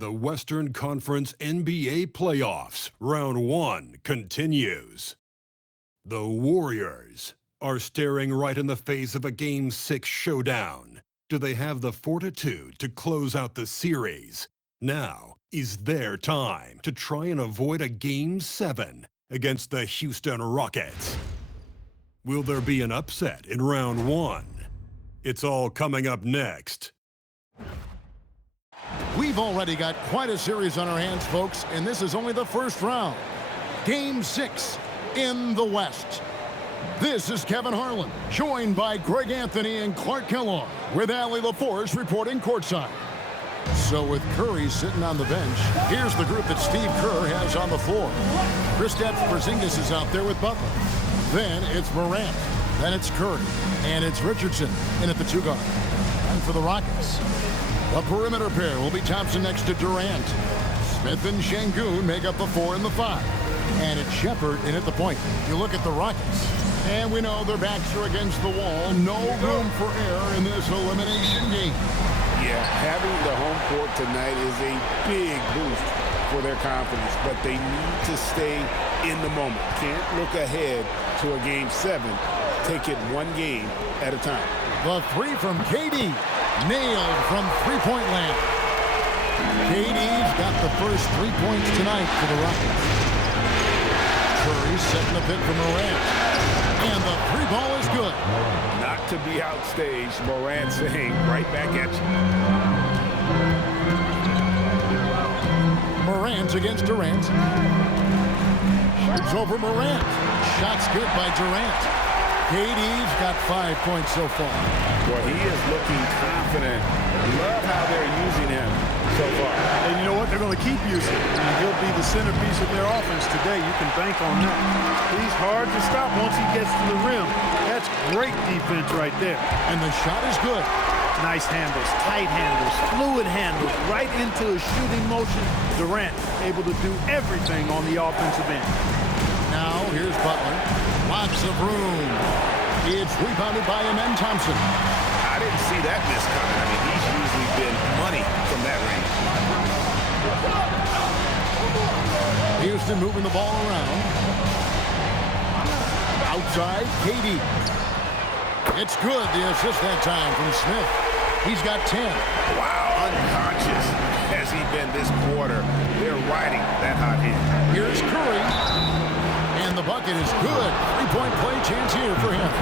The Western Conference NBA Playoffs, Round 1 continues. The Warriors are staring right in the face of a Game 6 showdown. Do they have the fortitude to close out the series? Now is their time to try and avoid a Game 7 against the Houston Rockets. Will there be an upset in Round 1? It's all coming up next. We've already got quite a series on our hands, folks, and this is only the first round. Game 6 in the West. This is Kevin Harlan, joined by Greg Anthony and Clark Kellogg, with Allie LaForce reporting courtside. So with Curry sitting on the bench, here's the group that Steve Kerr has on the floor. Kristaps Porzingis is out there with Butler. Then it's Morant. Then it's Curry. And it's Richardson in at the two guard. And for the Rockets, the perimeter pair will be Thompson next to Durant. Smith and Şengün make up the 4 and the 5. And it's Shepherd in at the point. You look at the Rockets, and we know their backs are against the wall. No room for error in this elimination game. Yeah, having the home court tonight is a big boost for their confidence, but they need to stay in the moment. Can't look ahead to a Game 7. Take it one game at a time. The three from KD. Nailed from three-point land. KD's got the first 3 points tonight for the Rockets. Curry setting the pit for Morant. And the three ball is good. Not to be outstaged, Morant saying right back at you. Morant against Durant. Shoots over Morant. Shots good by Durant. KD's got 5 points so far. Well, he is looking confident. Love how they're using him so far. And you know what? They're going to keep using him. He'll be the centerpiece of their offense today. You can bank on that. He's hard to stop once he gets to the rim. That's great defense right there. And the shot is good. Nice handles, tight handles, fluid handles, right into a shooting motion. Durant able to do everything on the offensive end. Now here's Butler. Lots of room. It's rebounded by Amen Thompson. I didn't see that miss coming. I mean, he's usually been money from that range. Houston moving the ball around. Outside, KD. It's good, the assist that time from Smith. He's got 10. Wow, unconscious has he been this quarter. They're riding that hot hand. Here's Curry. And the bucket is good. Three-point play chance here for him.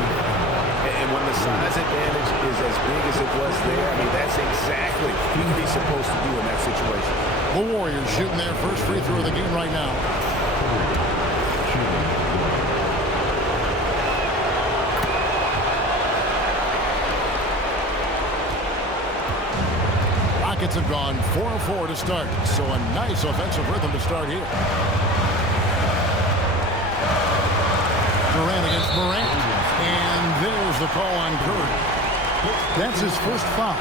And when the size advantage is as big as it was there, I mean, that's exactly what he's supposed to do in that situation. The Warriors shooting their first free throw of the game right now. Rockets have gone 4-4 to start, so a nice offensive rhythm to start here. Durant against Morant. And there's the call on Curry. That's his first foul.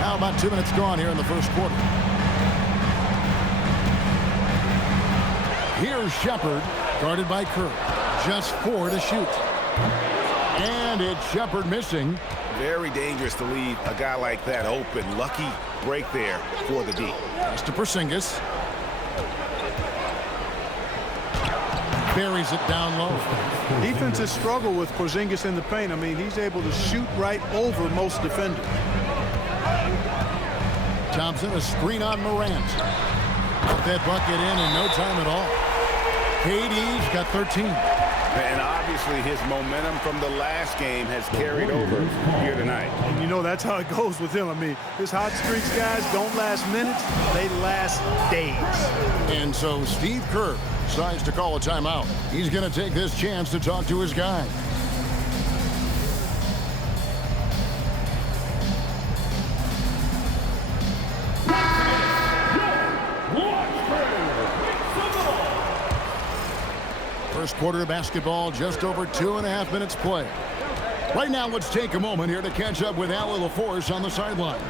Now about 2 minutes gone here in the first quarter. Here's Shepherd, guarded by Curry. Just 4 to shoot. And it's Shepherd missing. Very dangerous to leave a guy like that open. Lucky break there for the D. Pass to Porzingis. Buries it down low. Defenses struggle with Porzingis in the paint. I mean, he's able to shoot right over most defenders. Thompson, a screen on Morant. Put that bucket in no time at all. KD's got 13. And obviously his momentum from the last game has carried over here tonight. And you know that's how it goes with him. I mean, his hot streaks, guys, don't last minutes. They last days. And so Steve Kerr decides to call a timeout. He's going to take this chance to talk to his guy. First quarter of basketball, just over 2.5 minutes play. Right now, let's take a moment here to catch up with Allie LaForce on the sidelines.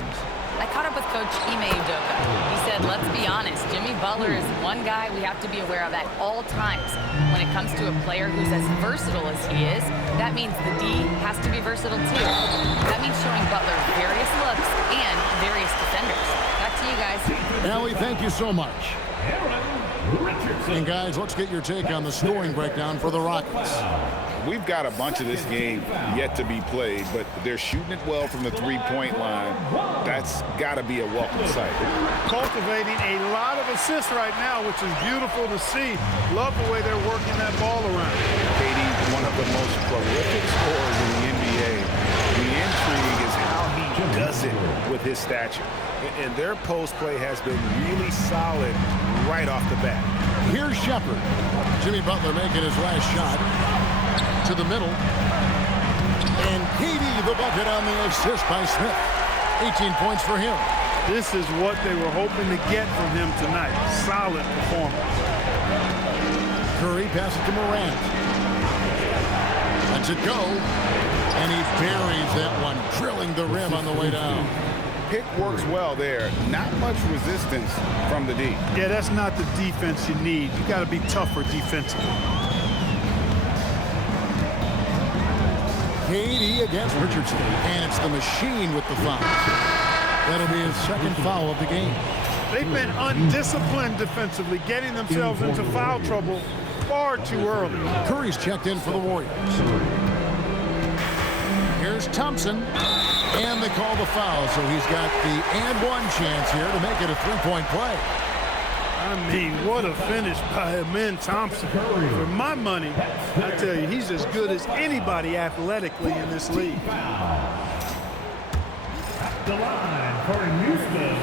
I caught up with Coach Ime Udoka. He said, let's be honest, Jimmy Butler is one guy we have to be aware of at all times. When it comes to a player who's as versatile as he is, that means the D has to be versatile too. That means showing Butler various looks and various defenders. Back to you guys. Allie, thank you so much. And guys, let's get your take on the scoring breakdown for the Rockets. We've got a bunch of this game yet to be played, but they're shooting it well from the three-point line. That's got to be a welcome sight. Cultivating a lot of assists right now, which is beautiful to see. Love the way they're working that ball around. KD, one of the most prolific scorers in the NBA. The intrigue is how he does it with his stature. And their post play has been really solid right off the bat. Here's Shepherd. Jimmy Butler making his last shot. To the middle. And KD the bucket on the assist by Smith. 18 points for him. This is what they were hoping to get from him tonight. Solid performance. Curry passes to Morant. Lets it go. And he buries that one, drilling the rim on the way down. Pick works well there. Not much resistance from the D. Yeah, that's not the defense you need. You got to be tougher defensively. KD against Richardson. And it's the machine with the foul. That'll be his second foul of the game. They've been undisciplined defensively, getting themselves into foul trouble far too early. Curry's checked in for the Warriors. Here's Thompson. And they call the foul, so he's got the and one chance here to make it a three-point play. I mean, what a finish by Amen Thompson. For my money, I tell you, he's as good as anybody athletically in this league. The line for Houston,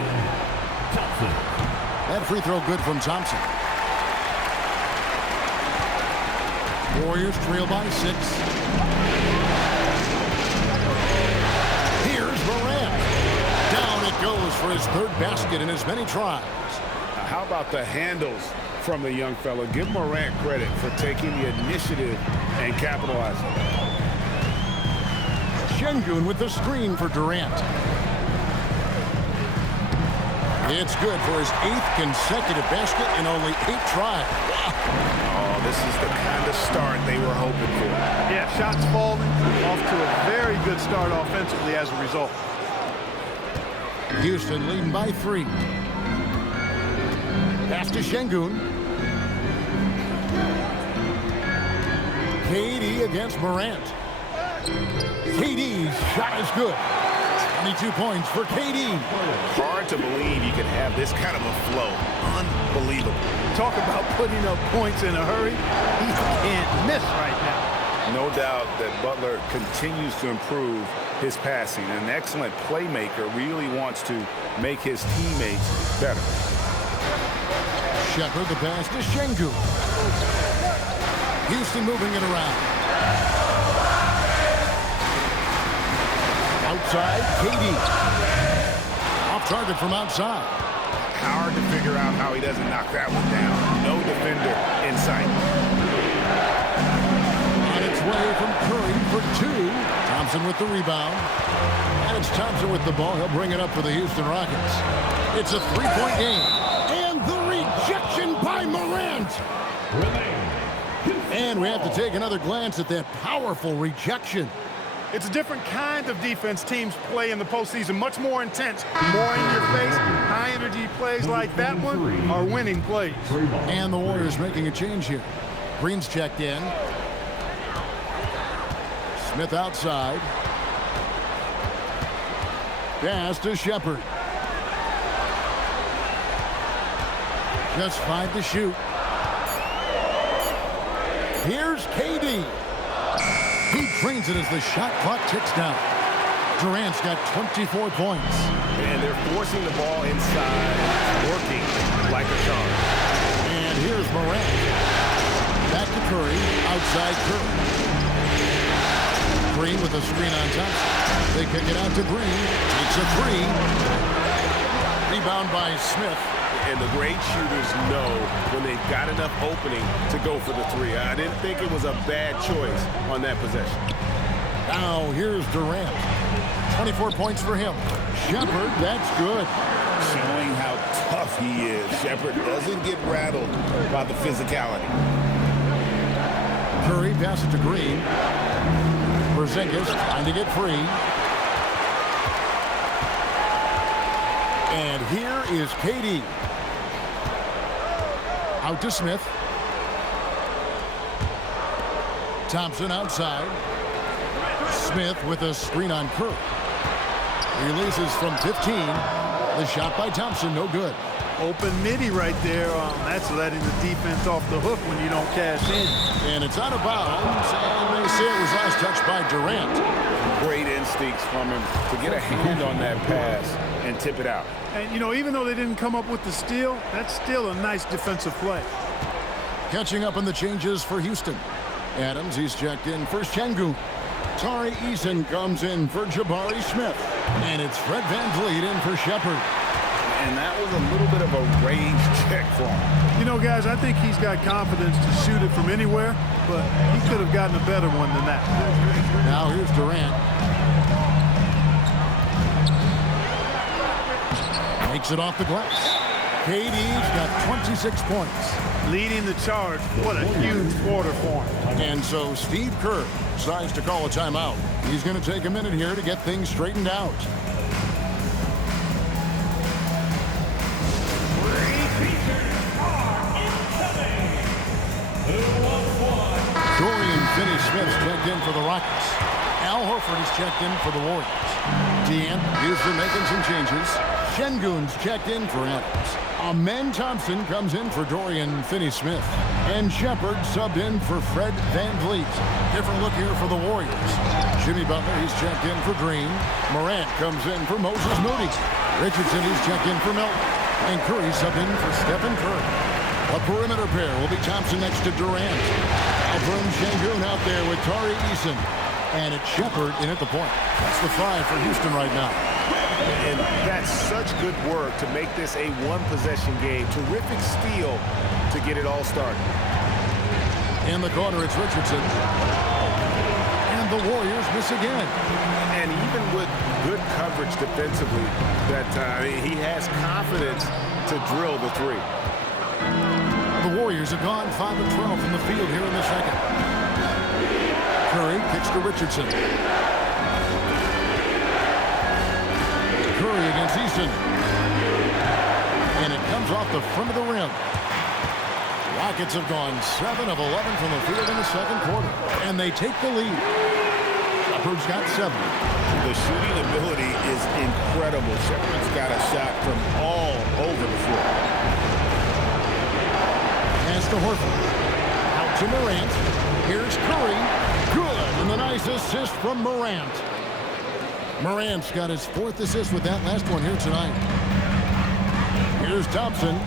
Thompson. That free throw good from Thompson. Warriors trail by 6. Down it goes for his third basket in as many tries. How about the handles from the young fella? Give Morant credit for taking the initiative and capitalizing. Şengün with the screen for Durant. It's good for his 8th consecutive basket in only 8 tries. Oh, this is the kind of start they were hoping for. Yeah, shots falling off to a very good start offensively as a result. Houston leading by 3. Pass to Şengün. KD against Morant. KD's shot is good. 22 points for KD. Hard to believe you can have this kind of a flow. Unbelievable. Talk about putting up points in a hurry. He can't miss right now. No doubt that Butler continues to improve his passing. An excellent playmaker, really wants to make his teammates better. Shepherd the pass to Şengün. Houston moving it around. Outside, KD. Off target from outside. Hard to figure out how he doesn't knock that one down. No defender in sight. On its way from Curry for 2. Thompson with the rebound. And it's Thompson with the ball. He'll bring it up for the Houston Rockets. It's a 3-point game. And the rejection by Morant. And we have to take another glance at that powerful rejection. It's a different kind of defense teams play in the postseason. Much more intense, more in your face. High energy plays like that one are winning plays. And the Warriors making a change here. Green's checked in. Smith outside. Pass to Shepherd. Just 5 to shoot. Here's KD. He drains it as the shot clock ticks down. Durant's got 24 points. And they're forcing the ball inside, working like a charm. And here's Morant. Back to Curry. Outside Curry. Green with a screen on Thompson. They kick it out to Green. Takes a 3. Rebound by Smith. And the great shooters know when they've got enough opening to go for the 3. I didn't think it was a bad choice on that possession. Now here's Durant. 24 points for him. Shepard, that's good. Showing how tough he is. Shepard doesn't get rattled by the physicality. Curry passes to Green. Porzingis trying to get free. And here is KD. Out to Smith. Thompson outside. Smith with a screen on Curry. Releases from 15. The shot by Thompson, no good. Open midi right there. That's letting the defense off the hook when you don't cash in. And it's out of bounds. And they say it was last touched by Durant. Great instincts from him to get a hand on that pass and tip it out. And, you know, even though they didn't come up with the steal, that's still a nice defensive play. Catching up on the changes for Houston. Adams, he's checked in for Şengün. Tari Eason comes in for Jabari Smith. And it's Fred VanVleet in for Shepard. And that was a little bit of a range check for him. You know, guys, I think he's got confidence to shoot it from anywhere, but he could have gotten a better one than that. Now here's Durant. Makes it off the glass. KD's got 26 points. Leading the charge. What a huge quarter for him. And so Steve Kerr decides to call a timeout. He's going to take a minute here to get things straightened out. Dorian Finney-Smith's checked in for the Rockets. Al Horford is checked in for the Warriors. De'Ant Houston making some changes. Şengün's checked in for Adams. Amen Thompson comes in for Dorian Finney-Smith. And Shepard subbed in for Fred VanVleet. Different look here for the Warriors. Jimmy Butler, he's checked in for Green. Morant comes in for Moses Moody. Richardson, he's checked in for Milton. And Curry subbed in for Stephen Curry. A perimeter pair will be Thompson next to Durant. Alperen Şengün out there with Tari Eason. And it's Shepard in at the point. That's the 5 for Houston right now. And that's such good work to make this a one-possession game. Terrific steal to get it all started. In the corner, it's Richardson. And the Warriors miss again. And even with good coverage defensively that time, he has confidence to drill the three. The Warriors have gone 5 of 12 from the field here in the second. Curry kicks to Richardson. Curry against Eason. And it comes off the front of the rim. Rockets have gone 7 of 11 from the field in the second quarter. And they take the lead. Shepard's got 7. The shooting ability is incredible. Shepard's got a shot from all over the floor. Pass to Horford. Out to Morant. Here's Curry. Good. And the nice assist from Morant. Morant's got his 4th assist with that last one here tonight. Here's Thompson.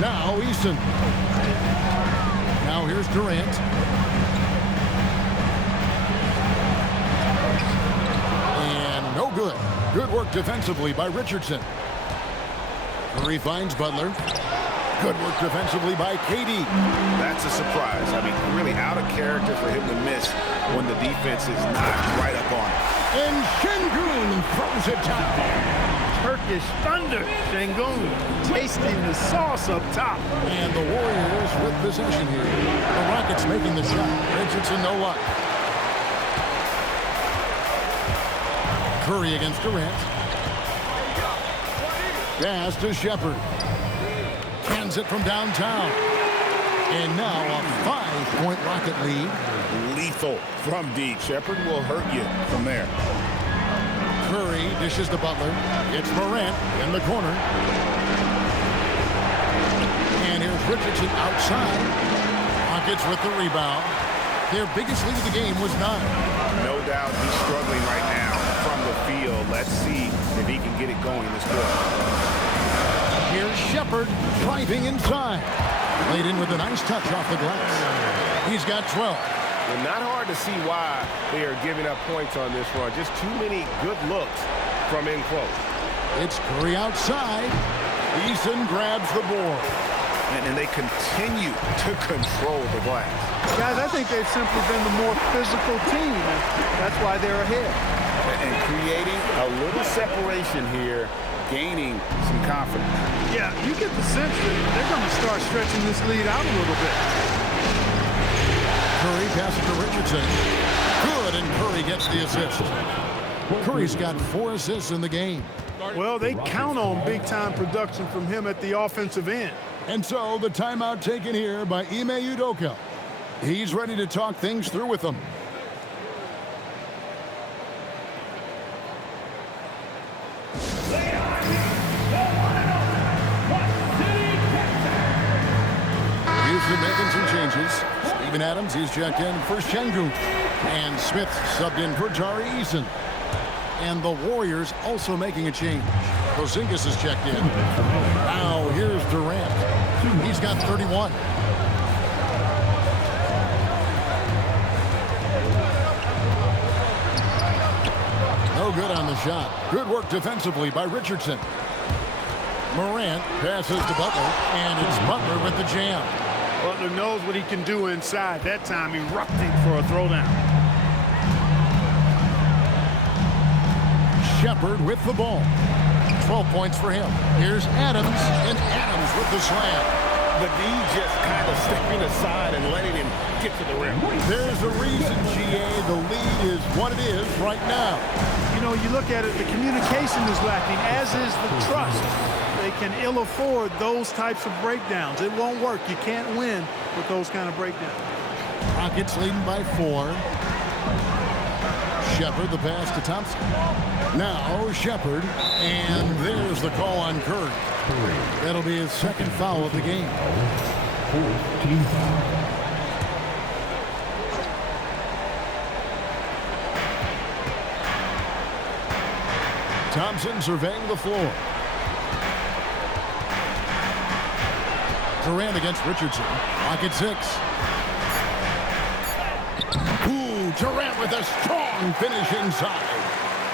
Now Eason. Now here's Durant. And no good. Good work defensively by Richardson. Curry finds Butler. Good work defensively by KD. That's a surprise. I mean, really out of character for him to miss when the defense is not right up on him. And Şengün throws it down. Turkish thunder. Şengün tasting the sauce up top. And the Warriors with possession here. The Rockets making the shot. Richardson no luck. Curry against Durant. Pass to Shepard. Cans it from downtown. And now a 5-point Rocket lead. Lethal from deep. Shepard will hurt you from there. Curry dishes to Butler. It's Morant in the corner. And here's Richardson outside. Rockets with the rebound. Their biggest lead of the game was 9. No doubt he's struggling right now from the field. Let's see if he can get it going this quarter. Here's Shepard driving inside. Laid in with a nice touch off the glass. He's got 12. And not hard to see why they are giving up points on this run. Just too many good looks from in close. It's Curry outside. Eason grabs the board. and they continue to control the glass. Guys, I think they've simply been the more physical team, and that's why they're ahead. And creating a little separation here, gaining some confidence. Yeah, you get the sense that they're going to start stretching this lead out a little bit. Curry passes to Richardson. Good, and Curry gets the assist. Curry's got 4 assists in the game. Well, they count on big-time production from him at the offensive end. And so the timeout taken here by Ime Udoka. He's ready to talk things through with them. Houston making some changes. Steven Adams, he's checked in for Şengün. And Smith subbed in for Tari Eason. And the Warriors also making a change. Porzingis is checked in. Now here's Durant. He's got 31. No good on the shot. Good work defensively by Richardson. Morant passes to Butler, and it's Butler with the jam. Butler knows what he can do inside. That time, erupting for a throwdown. Shepard with the ball. 12 points for him. Here's Adams, and Adams with the slam. The D just kind of stepping aside and letting him get to the rim. There's a reason, GA. The lead is what it is right now. You know, you look at it, the communication is lacking, as is the trust. They can ill afford those types of breakdowns. It won't work. You can't win with those kind of breakdowns. Rockets leading by 4. Shepard, the pass to Thompson. Now Shepard, and there's the call on Curry. That'll be his second foul of the game. Thompson surveying the floor. Durant against Richardson. Rocket 6. Durant with a strong finish inside.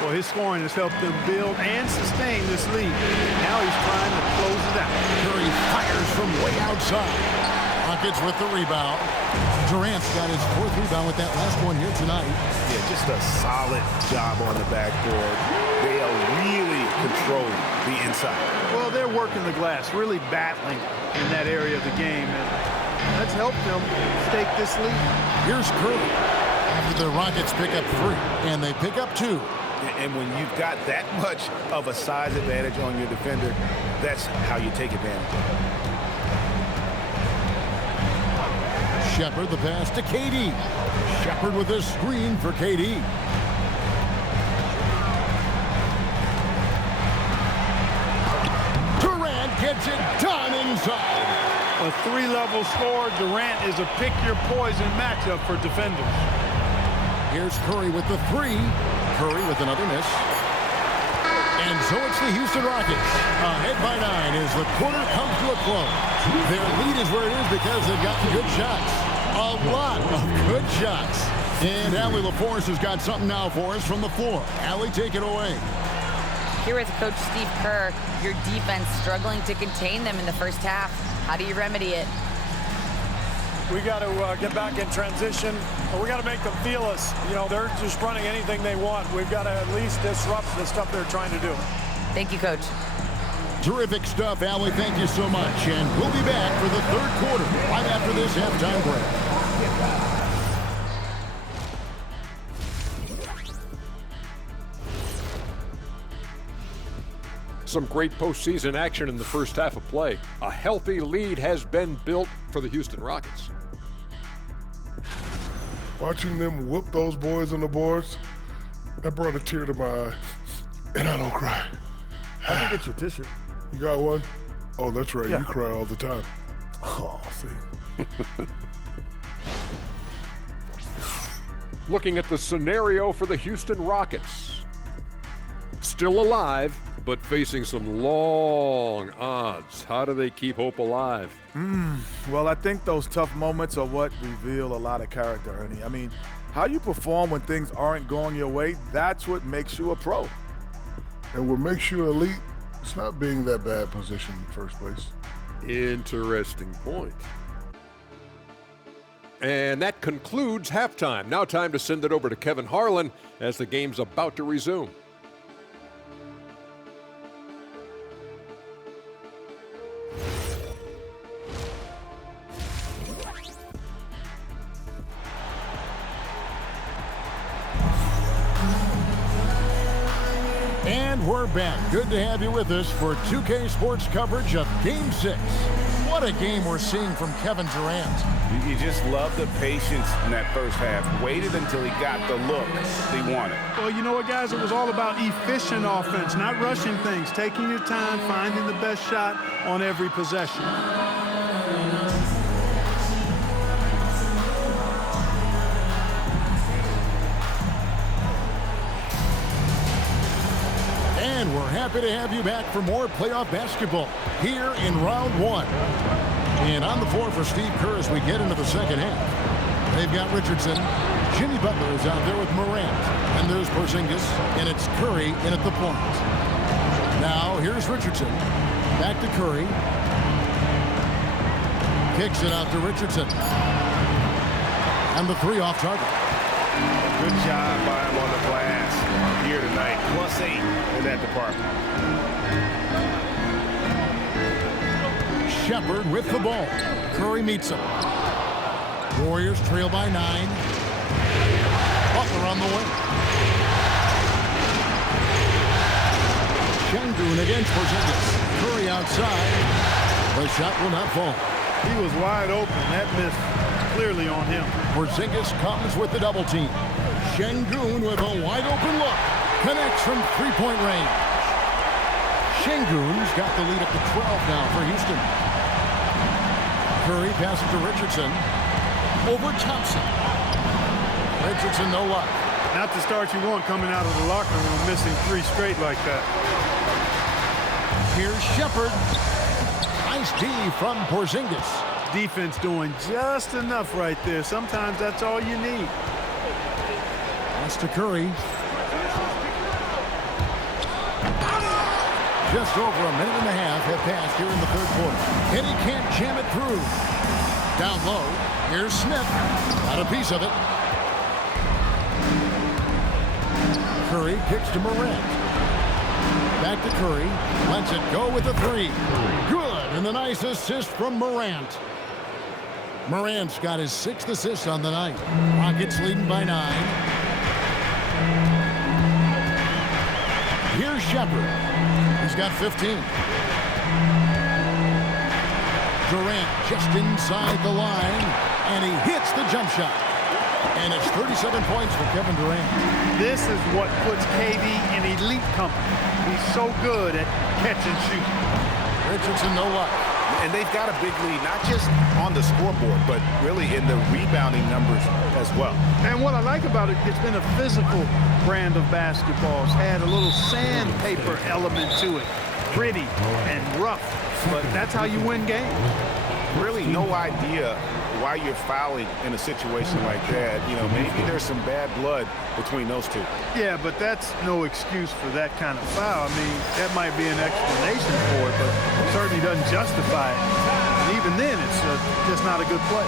Well, his scoring has helped them build and sustain this lead. Now he's trying to close it out. Curry fires from way outside. Rockets with the rebound. Durant's got his 4th rebound with that last one here tonight. Yeah, just a solid job on the backboard. They are really controlling the inside. Well, they're working the glass, really battling in that area of the game, and that's helped them stake this lead. Here's Curry. After the Rockets pick up 3, and they pick up 2. And when you've got that much of a size advantage on your defender, that's how you take advantage. Shepard, the pass to KD. Shepard with a screen for KD. Durant gets it done inside. A 3-level score. Durant is a pick-your-poison matchup for defenders. Here's Curry with the 3. Curry with another miss. And so it's the Houston Rockets. Ahead by 9 as the quarter comes to a close. Their lead is where it is because they've gotten good shots. A lot of good shots. And Allie LaForce has got something now for us from the floor. Allie, take it away. Here with Coach Steve Kerr, your defense struggling to contain them in the first half. How do you remedy it? We got to get back in transition. We got to make them feel us. You know, they're just running anything they want. We've got to at least disrupt the stuff they're trying to do. Thank you, Coach. Terrific stuff, Allie. Thank you so much. And we'll be back for the 3rd quarter right after this halftime break. Some great postseason action in the first half of play. A healthy lead has been built for the Houston Rockets. Watching them whoop those boys on the boards, that brought a tear to my eye. And I don't cry. I can get your tissue. You got one? Oh, that's right. Yeah. You cry all the time. Oh, see. Looking at the scenario for the Houston Rockets. Still alive, but facing some long odds. How do they keep hope alive? Well, I think those tough moments are what reveal a lot of character, Ernie. I mean, how you perform when things aren't going your way, that's what makes you a pro. And what makes you elite, it's not being that bad position in the first place. Interesting point. And that concludes halftime. Now time to send it over to Kevin Harlan as the game's about to resume. And we're back. Good to have you with us for 2K Sports coverage of Game 6. What a game we're seeing from Kevin Durant. You just love the patience in that first half. Waited until he got the look he wanted. Well, you know what, guys? It was all about efficient offense, not rushing things, taking your time, finding the best shot on every possession. And we're happy to have you back for more playoff basketball here in round 1. And on the floor for Steve Kerr as we get into the second half. They've got Richardson. Jimmy Butler is out there with Morant. And there's Porzingis. And it's Curry in at the point. Now here's Richardson. Back to Curry. Kicks it out to Richardson. And the 3 off target. Good job by him on the glass here tonight. +8 in that department. Shepard with the ball. Curry meets him. Warriors trail by 9. Butler on the wing. Şengün against Porzingis. Curry outside. The shot will not fall. He was wide open. That missed clearly on him. Porzingis comes with the double team. Şengün with a wide open look. Connects from 3-point range. Şengün's got the lead up to 12 now for Houston. Curry passes to Richardson. Over Thompson. Richardson no luck. Not the start you want coming out of the locker room, missing 3 straight like that. Here's Shepard. Nice D from Porzingis. Defense doing just enough right there. Sometimes that's all you need. Pass to Curry. Just over a minute and a half have passed here in the third quarter. And he can't jam it through. Down low. Here's Smith. Got a piece of it. Curry kicks to Morant. Back to Curry. Lets it go with the 3. Good. And a nice assist from Morant. Morant's got his 6th assist on the night. Rockets leading by 9. Here's Shepard. He's got 15. Durant just inside the line, and he hits the jump shot. And it's 37 points for Kevin Durant. This is what puts KD in elite company. He's so good at catch and shoot. Richardson no luck. And they've got a big lead, not just on the scoreboard, but really in the rebounding numbers as well. And what I like about it, it's been a physical brand of basketball. It's had a little sandpaper element to it. Pretty and rough, but that's how you win games. Really no idea why you're fouling in a situation like that. You know, maybe there's some bad blood between those two. Yeah, but that's no excuse for that kind of foul. I mean, that might be an explanation for it, but it certainly doesn't justify it. And even then, it's just not a good play.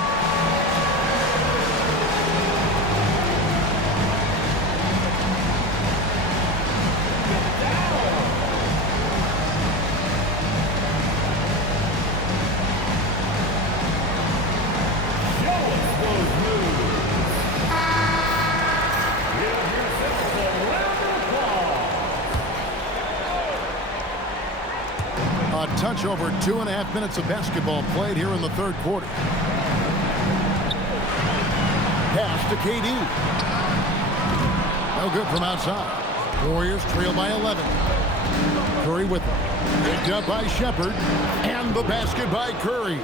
A touch over 2.5 minutes of basketball played here in the third quarter. Pass to KD. No good from outside. Warriors trail by 11. Curry with them. Picked up by Shepard. And the basket by Curry.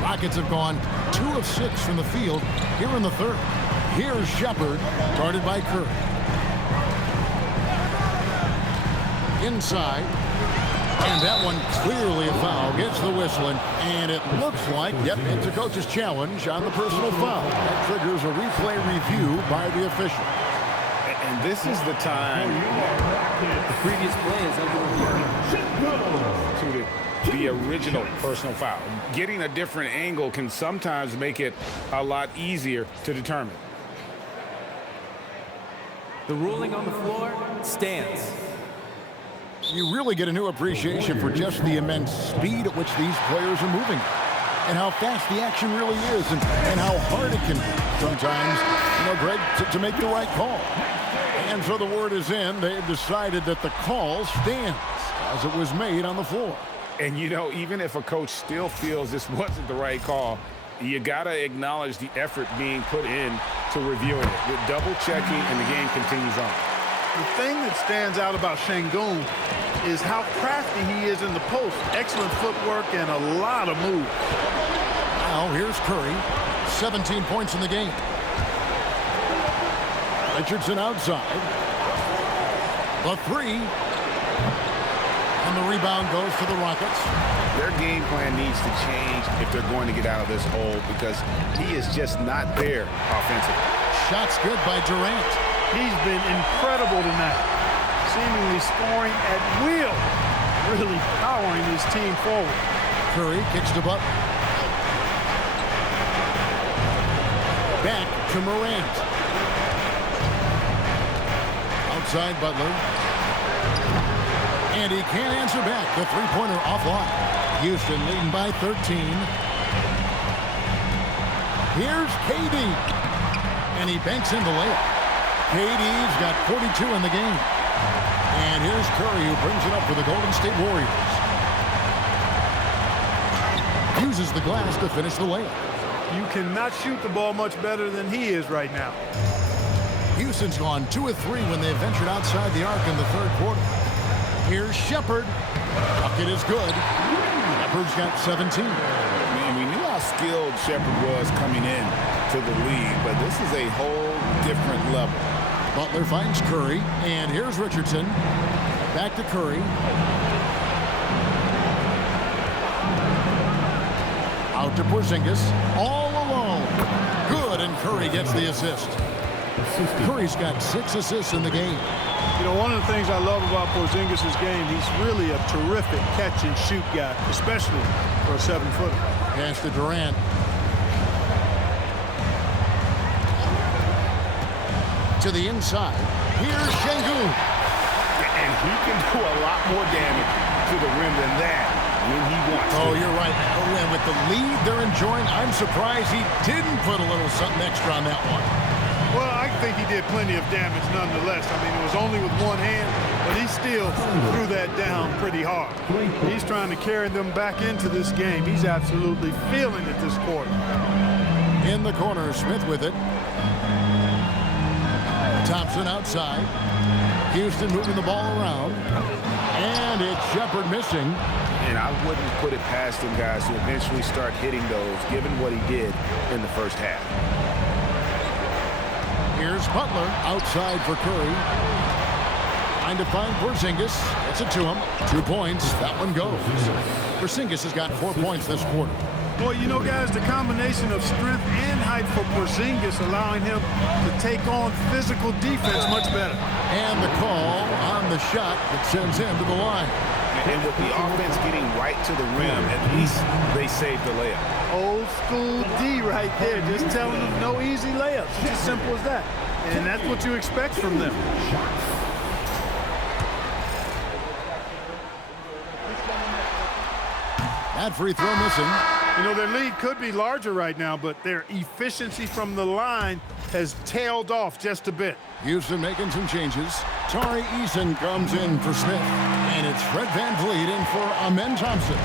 Rockets have gone 2 of 6 from the field here in the third. Here's Shepard, guarded by Curry. Inside, and that one clearly a foul. Gets the whistling, and it looks like, yep, it's a coach's challenge on the personal foul. That triggers a replay review by the official. And this is the time The previous play is over. To the original personal foul. Getting a different angle can sometimes make it a lot easier to determine. The ruling on the floor stands. You really get a new appreciation for just the immense speed at which these players are moving and how fast the action really is and how hard it can be sometimes, Greg, to make the right call. And so the word is in. They've decided that the call stands as it was made on the floor. And, even if a coach still feels this wasn't the right call, you got to acknowledge the effort being put in to reviewing it. With double-checking, and the game continues on. The thing that stands out about Sengun is how crafty he is in the post. Excellent footwork and a lot of moves. Now here's Curry. 17 points in the game. Richardson outside. The three. And the rebound goes to the Rockets. Their game plan needs to change if they're going to get out of this hole because he is just not there offensively. Shots good by Durant. He's been incredible tonight, seemingly scoring at will, really powering his team forward. Curry kicks to Butler. Back to Morant. Outside Butler. And he can't answer back. The three-pointer offline. Houston leading by 13. Here's KD. And he banks in the layup. KD's got 42 in the game. And here's Curry who brings it up for the Golden State Warriors. Uses the glass to finish the layup. You cannot shoot the ball much better than he is right now. Houston's gone 2 of 3 when they ventured outside the arc in the third quarter. Here's Shepherd. Bucket is good. Shepherd's got 17. We knew how skilled Shepherd was coming in to the league, but this is a whole different level. Butler finds Curry, and here's Richardson. Back to Curry. Out to Porzingis. All alone. Good, and Curry gets the assist. Curry's got 6 assists in the game. One of the things I love about Porzingis' game, he's really a terrific catch-and-shoot guy, especially for a 7-footer. Pass to Durant. To the inside. Here's Sengun. And he can do a lot more damage to the rim than that when he wants to. Oh, you're right. And with the lead they're enjoying, I'm surprised he didn't put a little something extra on that one. Well, I think he did plenty of damage nonetheless. I mean, it was only with one hand, but he still threw that down pretty hard. He's trying to carry them back into this game. He's absolutely feeling it this quarter. In the corner, Smith with it. Thompson outside. Houston moving the ball around. And it's Shepherd missing. And I wouldn't put it past him, guys, to eventually start hitting those, given what he did in the first half. Here's Butler outside for Curry. Trying to find Porzingis. Gets it to him. 2 points. That one goes. Porzingis has got 4 points this quarter. Boy, guys, the combination of strength and height for Porzingis allowing him to take on physical defense much better. And the call on the shot that sends him to the line. And with the offense getting right to the rim, at least they saved the layup. Old school D right there, just telling them no easy layups. It's as simple as that. And that's what you expect from them. That free throw missing. Their lead could be larger right now, but their efficiency from the line has tailed off just a bit. Houston making some changes. Tari Eason comes in for Smith. And it's Fred VanVleet in for Amen Thompson.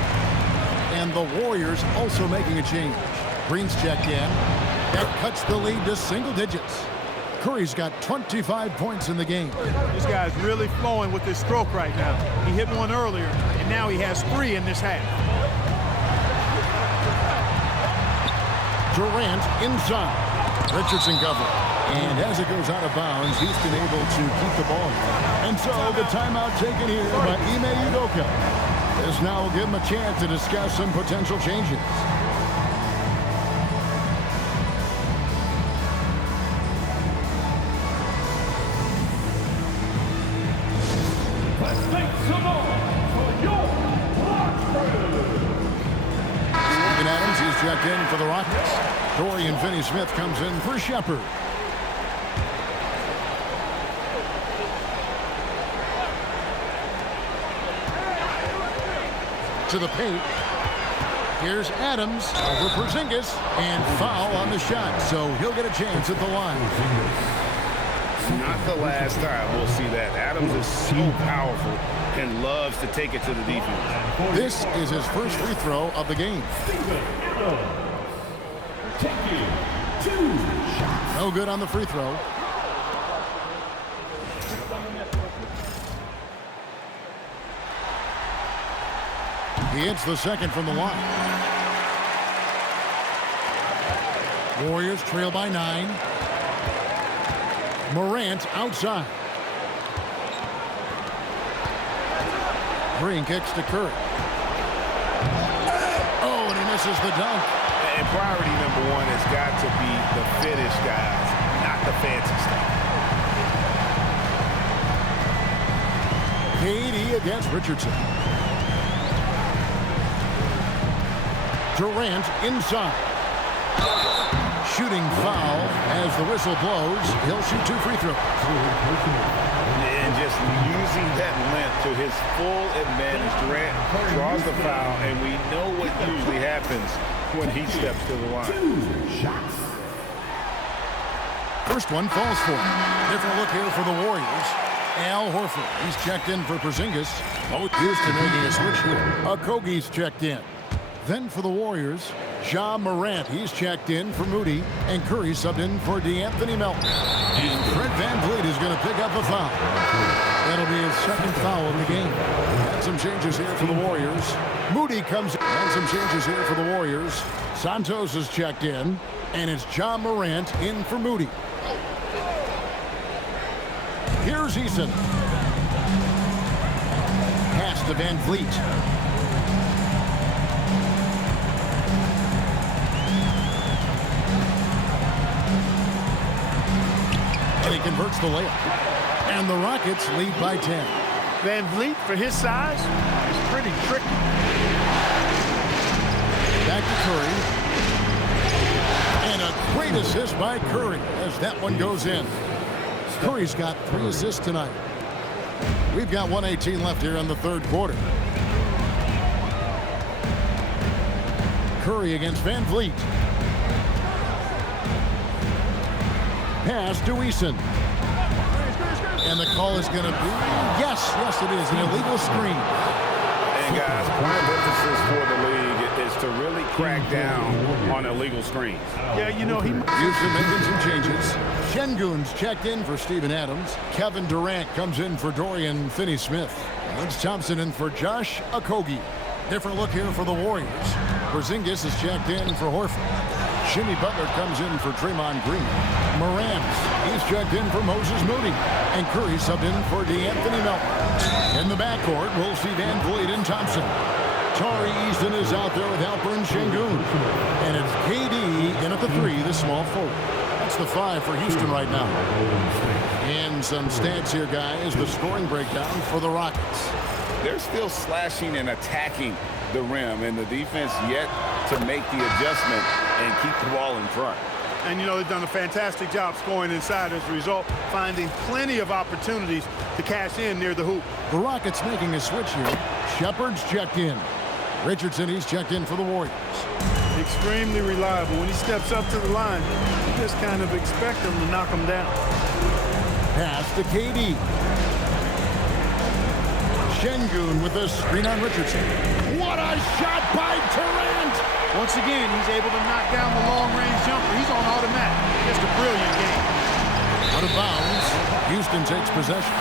And the Warriors also making a change. Green's checked in. That cuts the lead to single digits. Curry's got 25 points in the game. This guy's really flowing with his stroke right now. He hit one earlier, and now he has 3 in this half. Durant inside. Richardson cover. And as it goes out of bounds, Houston able to keep the ball. And so the timeout taken here by Ime Udoka. This now will give him a chance to discuss some potential changes. in for the Rockets. Dorian Finney-Smith comes in for Shepard. To the paint. Here's Adams over Porzingis, and foul on the shot, so he'll get a chance at the line. Not the last time we'll see that. Adams is so powerful and loves to take it to the defense. This is his first free throw of the game. No good on the free throw. He hits the second from the line. Warriors trail by 9. Morant outside. Green kicks to Curry. Oh, and he misses the dunk. And priority number one has got to be the finish, guys, not the fancy stuff. KD against Richardson. Durant inside. Shooting foul as the whistle blows. He'll shoot 2 free throws. And just using that length to his full advantage. Durant draws the foul, and we know what usually happens when he steps to the line. First one falls for him. Different look here for the Warriors. Al Horford. He's checked in for Porzingis. Both Houston making a switch here. Okogie's checked in. Then for the Warriors, Ja Morant. He's checked in for Moody. And Curry subbed in for DeAnthony Melton. And Fred VanVleet is going to pick up the foul. That'll be his second foul of the game. And some changes here for the Warriors. Moody comes in. And some changes here for the Warriors. Santos is checked in. And it's Ja Morant in for Moody. Here's Eason. Pass to VanVleet. And he converts the layup. And the Rockets lead by 10. VanVleet, for his size, is pretty tricky. Back to Curry. And a great assist by Curry as that one goes in. Curry's got 3 assists tonight. We've got 1:18 left here in the third quarter. Curry against VanVleet. Pass to Eason. And the call is going to be, yes, it is, an illegal screen. And guys, point of emphasis for the league is to really crack down on illegal screens. Yeah, you know, Houston making some changes. Şengün's checked in for Steven Adams. Kevin Durant comes in for Dorian Finney-Smith. Lance Thompson in for Josh Okogie. Different look here for the Warriors. Porzingis is checked in for Horford. Jimmy Butler comes in for Draymond Green. Morant, he's checked in for Moses Moody. And Curry subbed in for DeAnthony Melton. In the backcourt, we'll see VanVleet and Thompson. Tari Eason is out there with Alperen Şengün. And it's KD in at the 3, the small forward. That's the 5 for Houston right now. And some stats here, guys. The scoring breakdown for the Rockets. They're still slashing and attacking the rim, and the defense yet to make the adjustment and keep the ball in front. And, you know, they've done a fantastic job scoring inside as a result, finding plenty of opportunities to cash in near the hoop. The Rockets making a switch here. Shepard's checked in. Richardson, he's checked in for the Warriors. Extremely reliable. When he steps up to the line, you just kind of expect him to knock him down. Pass to KD. Şengün with a screen on Richardson. What a shot by Durant! Once again, he's able to knock down the long-range jumper. He's on automatic. Just a brilliant game. Out of bounds. Houston takes possession.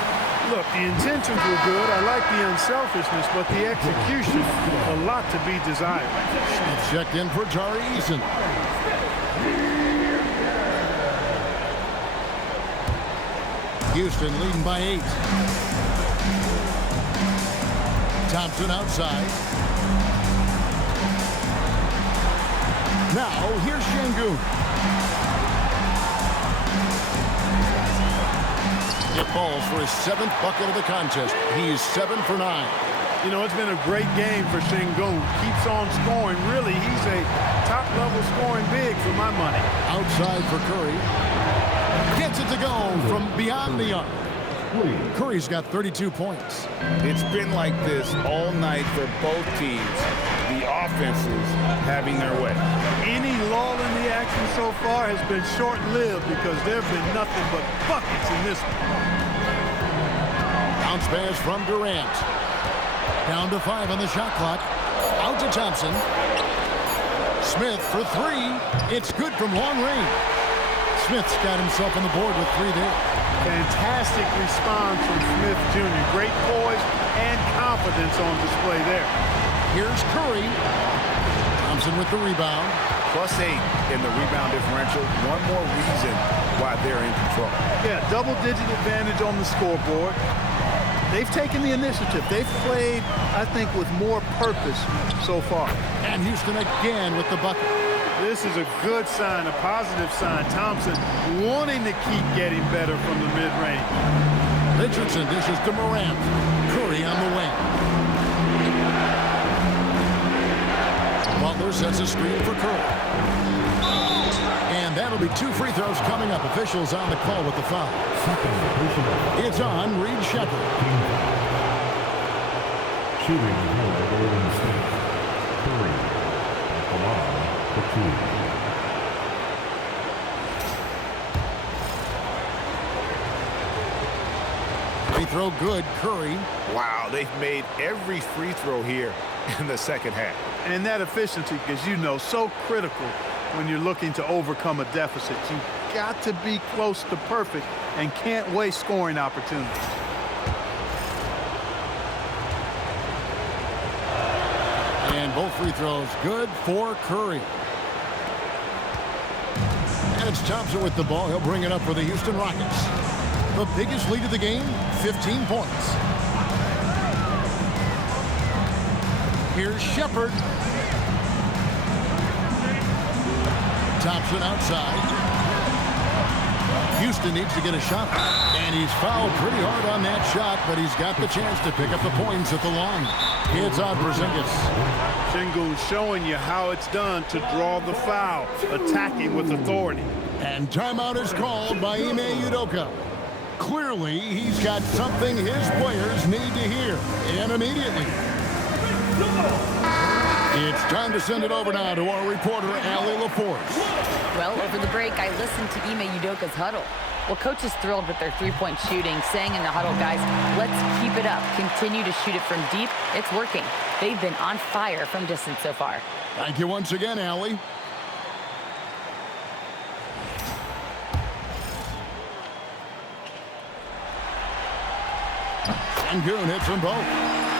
Look, the intentions were good. I like the unselfishness, but the execution, a lot to be desired. Smith checked in for Tari Eason. Houston leading by 8. Thompson outside. Now, here's Şengün. It falls for his 7th bucket of the contest. He is 7 for 9. You know, it's been a great game for Sengun. Keeps on scoring. Really, he's a top-level scoring big for my money. Outside for Curry. Gets it to go from beyond the arc. Curry's got 32 points. It's been like this all night for both teams. The offenses having their way. Any lull in the action so far has been short-lived because there have been nothing but buckets in this one. Bounce pass from Durant. Down to 5 on the shot clock. Out to Thompson. Smith for 3. It's good from long range. Smith's got himself on the board with 3 there. Fantastic response from Smith Jr. Great poise and confidence on display there. Here's Curry. Thompson with the rebound. +8 in the rebound differential. One more reason why they're in control. Yeah, double-digit advantage on the scoreboard. They've taken the initiative. They've played, I think, with more purpose so far. And Houston again with the bucket. This is a good sign, a positive sign. Thompson wanting to keep getting better from the mid-range. Richardson dishes to Morant. Curry on the wing. Butler sets a screen for Curry. And that'll be 2 free throws coming up. Officials on the call with the foul. It's on Reed Sheppard. Shooting for Golden State. Curry. Along for 2. Free throw good, Curry. Wow, they've made every free throw here in the second half. And that efficiency, as you know, so critical when you're looking to overcome a deficit. You've got to be close to perfect and can't waste scoring opportunities. And both free throws good for Curry. And it's Thompson with the ball. He'll bring it up for the Houston Rockets. The biggest lead of the game, 15 points. Here's Sheppard. Thompson outside. Houston needs to get a shot. And he's fouled pretty hard on that shot, but he's got the chance to pick up the points at the line. It's on Porzingis. Sengun showing you how it's done to draw the foul, attacking with authority. And timeout is called by Ime Udoka. Clearly, he's got something his players need to hear, and immediately. It's time to send it over now to our reporter, Allie LaForce. Well, over the break, I listened to Ime Udoka's huddle. Well, coach is thrilled with their three-point shooting, saying in the huddle, guys, let's keep it up. Continue to shoot it from deep. It's working. They've been on fire from distance so far. Thank you once again, Allie. Sengun hits them both.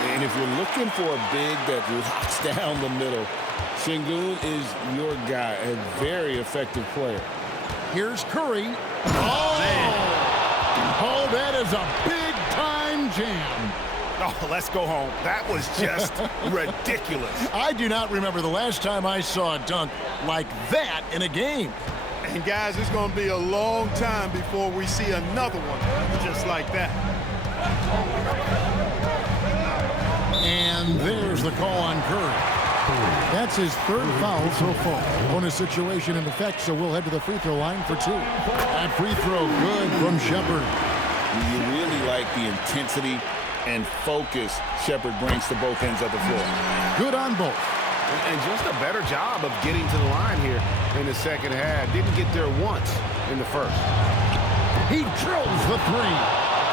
And if you're looking for a big that locks down the middle, Sengun is your guy, a very effective player. Here's Curry. Oh, that is a big-time jam. Oh, let's go home. That was just ridiculous. I do not remember the last time I saw a dunk like that in a game. And, guys, it's going to be a long time before we see another one just like that. And there's the call on Curry. That's his third foul so far. Bonus situation in effect, so we'll head to the free throw line for 2. That free throw good from Sheppard. You really like the intensity and focus Sheppard brings to both ends of the floor. Good on both. And just a better job of getting to the line here in the second half. Didn't get there once in the first. He drills the 3.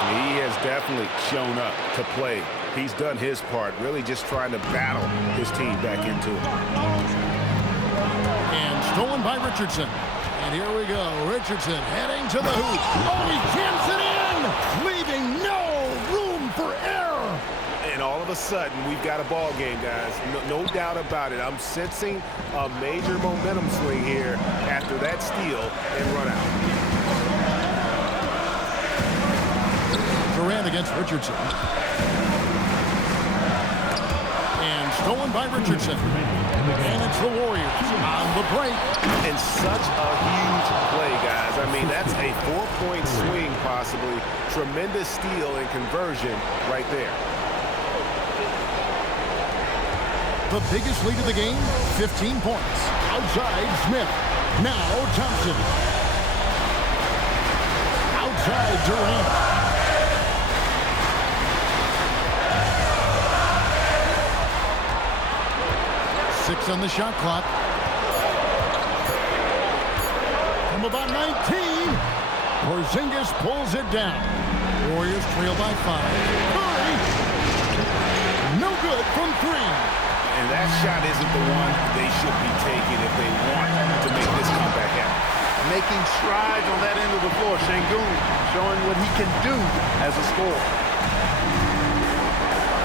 He has definitely shown up to play. He's done his part, really just trying to battle his team back into it. And stolen by Richardson. And here we go. Richardson heading to the hoop. Oh, he jams it in, leaving no room for error. And all of a sudden, we've got a ball game, guys. No doubt about it. I'm sensing a major momentum swing here after that steal and run out. Durant against Richardson. And stolen by Richardson. And it's the Warriors on the break. And such a huge play, guys. I mean, that's a 4-point swing, possibly. Tremendous steal and conversion right there. The biggest lead of the game, 15 points. Outside, Smith. Now Thompson. Outside, Durant. Six on the shot clock. From about 19, Porzingis pulls it down. Warriors trail by 5. Curry, no good from 3. And that shot isn't the one they should be taking if they want to make this comeback happen. Making strides on that end of the floor. Şengün showing what he can do as a scorer.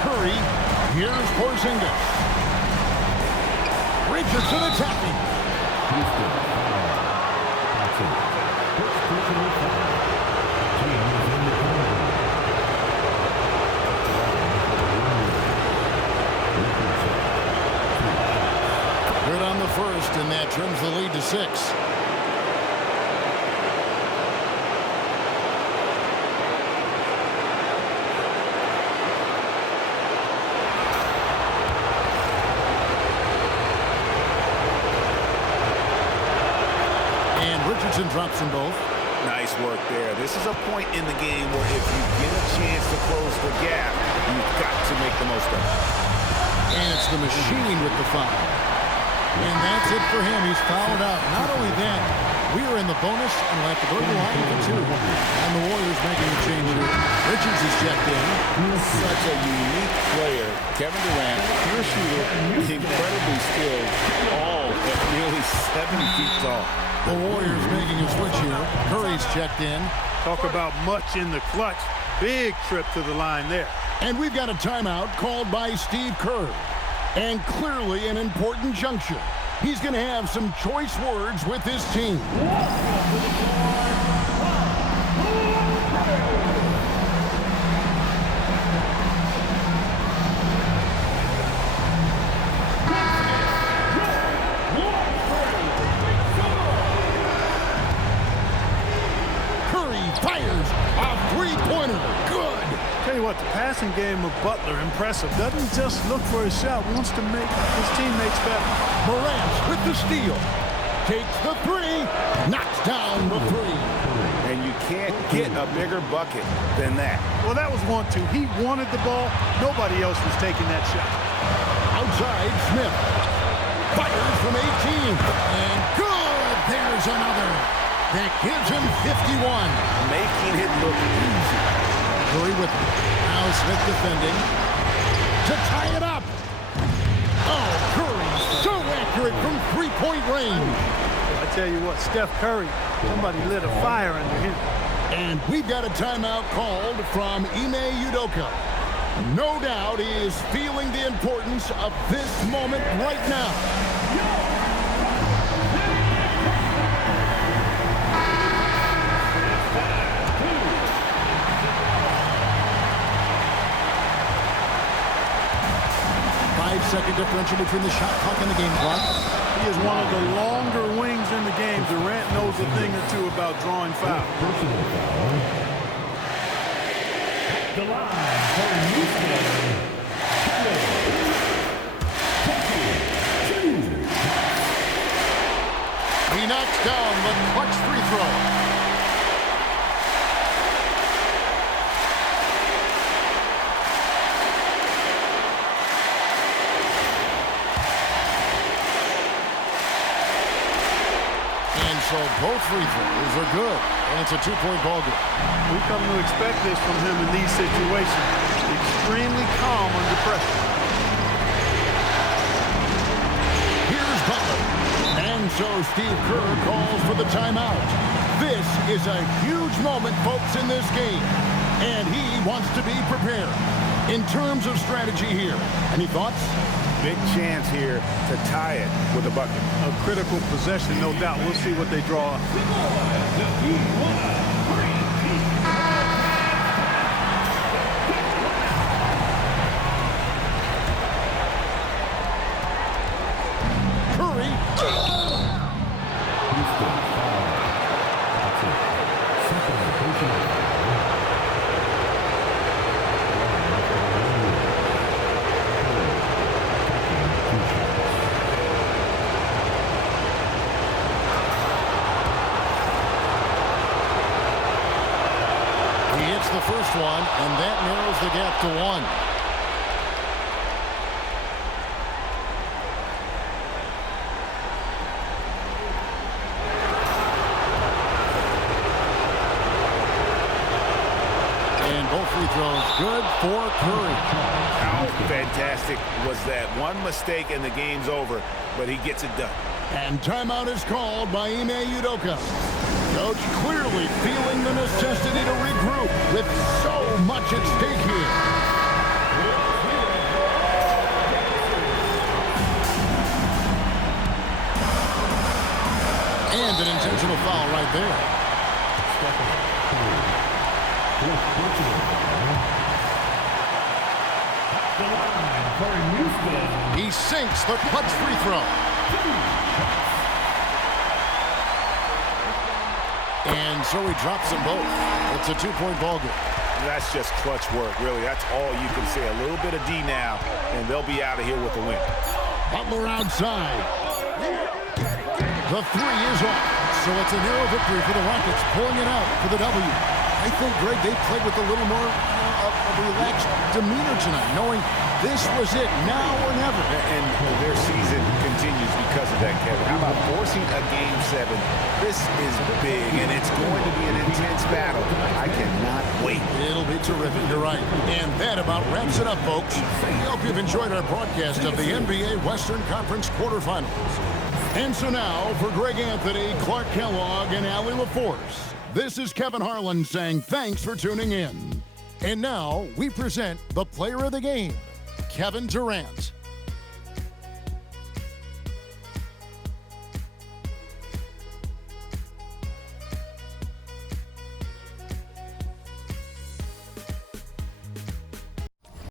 Curry, here's Porzingis. Richardson attacking. Houston, that's it. First personal foul. James in the corner. Good on the first, and that trims the lead to 6. Richardson drops them both. Nice work there. This is a point in the game where if you get a chance to close the gap, you've got to make the most of it. And it's the machine with the foul. And that's it for him. He's fouled out. Not only that, we are in the bonus and we'll have to go to the line for 2. And the Warriors making a change here. Richards is checked in. Such a unique player. Kevin Durant, pure shooter, incredibly skilled, all at nearly 7 feet tall. The Warriors making a switch here. Curry's checked in. Talk about much in the clutch. Big trip to the line there. And we've got a timeout called by Steve Kerr. And clearly an important juncture. He's going to have some choice words with his team. Fires a three-pointer. Good. Tell you what, the passing game of Butler, impressive. Doesn't just look for a shot. Wants to make his teammates better. Morant with the steal. Takes the 3. Knocks down the 3. And you can't get a bigger bucket than that. Well, that was 1-2. He wanted the ball. Nobody else was taking that shot. Outside, Smith. Fires from 18. And good. There's another. That gives him 51. Making it look easy. Curry with it. Now Smith defending. To tie it up. Oh, Curry so accurate from three-point range. I tell you what, Steph Curry, somebody lit a fire under him. And we've got a timeout called from Ime Udoka. No doubt he is feeling the importance of this moment right now. Second differential between the shot clock and the game clock. He is one of the longer wings in the game. Durant knows a thing or two about drawing fouls. Personal foul. The line for Houston. He knocks down the clutch free throw. So both free throws are good, and it's a 2-point ball game. We come to expect this from him in these situations. Extremely calm under pressure. Here's Butler. And so Steve Kerr calls for the timeout. This is a huge moment, folks, in this game. And he wants to be prepared. In terms of strategy here, any thoughts? Big chance here to tie it with a bucket. A critical possession, no doubt. We'll see what they draw up. Curry. first one, and that narrows the gap to 1. And both free throws good for Curry. How fantastic was that? One mistake and the game's over, but he gets it done. And timeout is called by Ime Udoka. Coach clearly feeling the necessity to regroup with so much at stake here. And an intentional foul right there. He sinks the clutch free throw. And so he drops them both. It's a 2-point ball game. That's just clutch work, really. That's all you can say. A little bit of D now, and they'll be out of here with a win. Butler outside. The three is off. So it's a narrow victory for the Rockets, pulling it out for the W. I think, Greg, they played with a little more of a relaxed demeanor tonight, knowing this was it, now or never. And their season continues because of that, Kevin. How about forcing a Game 7? This is big, and it's going to be an intense battle. I cannot wait. It'll be terrific, you're right. And that about wraps it up, folks. We hope you've enjoyed our broadcast of the NBA Western Conference quarterfinals. And so now, for Greg Anthony, Clark Kellogg, and Allie LaForce, this is Kevin Harlan saying thanks for tuning in. And now, we present the player of the game, Kevin Durant.